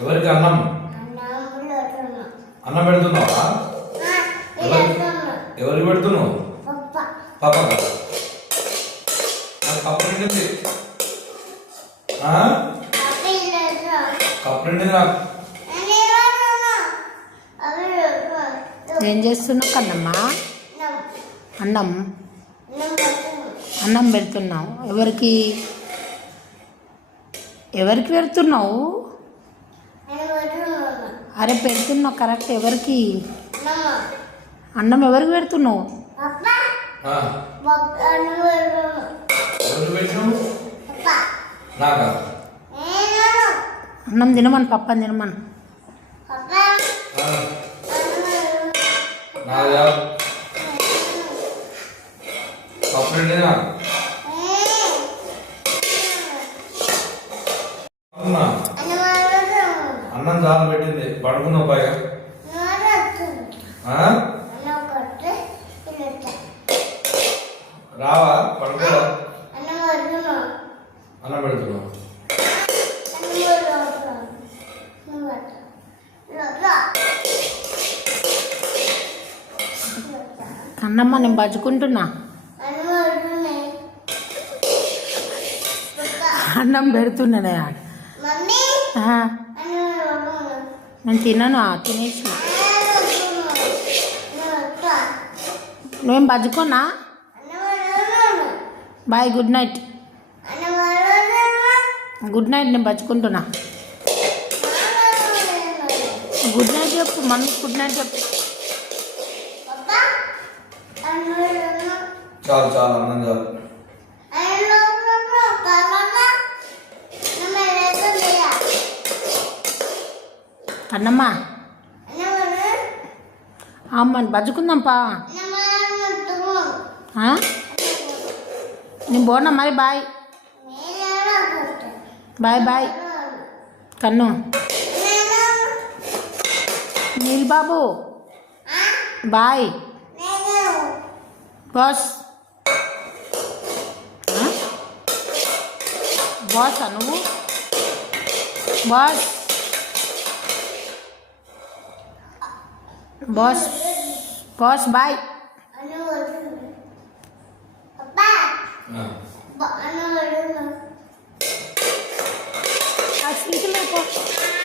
ఎవరికి అన్నం అన్నం పెడుతున్నావా? ఎవరికి పెడుతున్నావు? పాప కప్పు నిండింది. కప్పు నిండింది నాకు. ఏం చేస్తున్నావు కన్నమ్మా? అన్నం అన్నం పెడుతున్నావు. ఎవరికి ఎవరికి పెడుతున్నావు? అరే పెడుతున్నావు కరెక్ట్. ఎవరికి అన్నం ఎవరికి పెడుతున్నావు? అన్నం తినమని పప్పని తినమని. అన్నం చాలు పెట్టింది. పడుకున్నావు పైగా. రావా? పడుకోవా? అన్నం పెడుతున్నావు. కన్నమ్మ నేను బజ్జుకుంటున్నా. అన్నం పెడుతున్నానే. నేను తిన్నాను. తినేసిన. నువ్వేం బజ్జుకోనా? Bye. Good night. Good night. నేను బజ్జుకుంటున్నా. గుడ్ నైట్ చెప్పు. మమ్మీ గుడ్ నైట్ చెప్పు. చాలు చాలు అన్నం చాలు. అన్నమ్మా అమ్మని బజ్జుకుందాంపా. నేను పోనా మరి. బాయ్ బాయ్ బాయ్ కన్ను. నీల్ బాబు బాయ్. బాస్ బాసా నువ్వు? Boss boss boss bye. ఆ సింకులో పో.